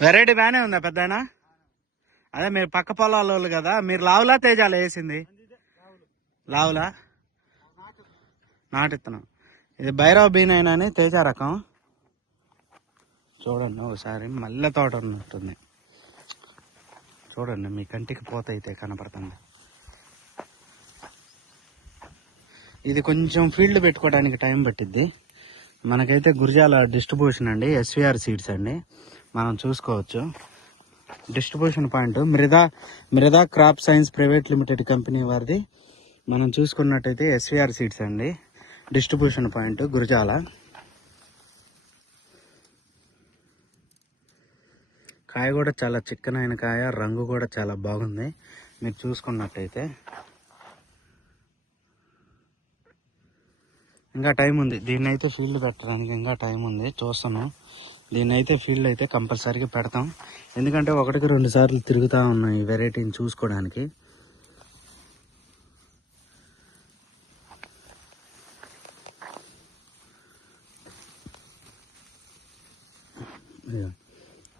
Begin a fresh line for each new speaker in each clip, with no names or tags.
Variety బానే ఉందా పెద్ద అదే మీరు పక్క పొలాల వాళ్ళు కదా మీరు లావులా తేజాలు వేసింది? లావులా? నాటిత్తనం. ఇది భైరవ బీనైనా అని తేజ రకం. చూడండి ఒకసారి మల్లె తోట ఉన్నట్టుంది. చూడండి మీ కంటికి పోత అయితే కనపడుతుంది. ఇది కొంచెం ఫీల్డ్ పెట్టుకోవడానికి టైం పట్టిద్ది. మనకైతే గురిజాల డిస్ట్రిబ్యూషన్ అండి ఎస్విఆర్ సీడ్స్ అండి. మనం చూసుకోవచ్చు. Distribution point Mruda Mruda crop science private limited company వారిది. మనం చూసుకున్నట్టయితే ఎస్విఆర్ సీడ్స్ అండి. Distribution point Gurijala. కాయ కూడా చాలా చిక్కనైన కాయ రంగు కూడా చాలా బాగుంది. మీరు చూసుకున్నట్టయితే. ఇంకా టైం ఉంది. దీన్ని అయితే ఫీల్డ్ పెట్టడానికి ఇంకా టైం ఉంది. చూస్తాను. దీన్ని అయితే ఫీల్డ్ అయితే కంపల్సరీగా పెడతాం. ఎందుకంటే ఒకటికి రెండు సార్లు తిరుగుతూ ఉన్నాం ఈ వెరైటీని చూసుకోవడానికి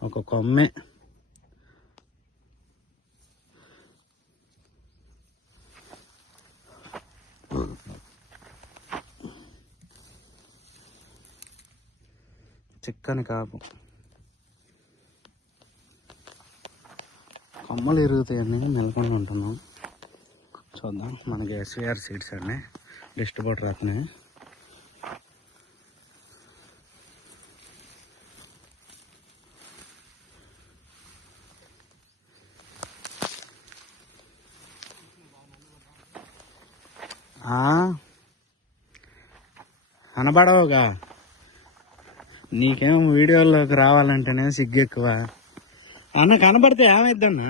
ఒక కొమ్మె. చిక్కని కాపు. కొమ్మలు ఇరుగుతాయని నెలకొని ఉంటున్నాం చూద్దాం మనకి ఎస్విఆర్ సీడ్స్ అండి. డిస్ట్రిబ్యూటర్ అతనే అనబడవుగా నీకేం వీడియోలోకి రావాలంటేనే సిగ్గు ఎక్కువ అన్న కనబడితే ఏమైద్దన్నా?